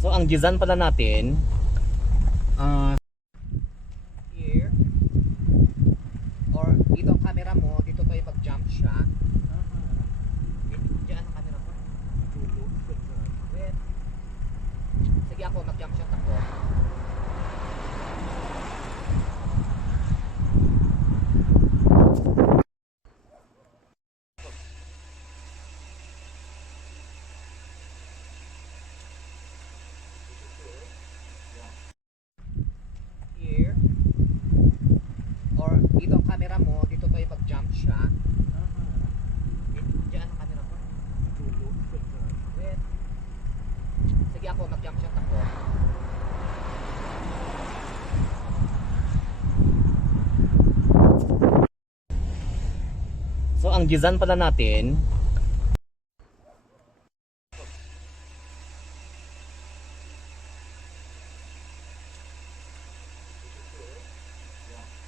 So ang design pala natin here or dito ang camera mo, dito tayo mag-jump shot. Diyan ang camera ko. Wait. Sige ako, mag-jump shot ako. Here or dito ang camera mo, dito tayo mag-jump shot. Diyan ang camera ko. Wait. Sige ako, mag-jump shot ako. So ang design pala natin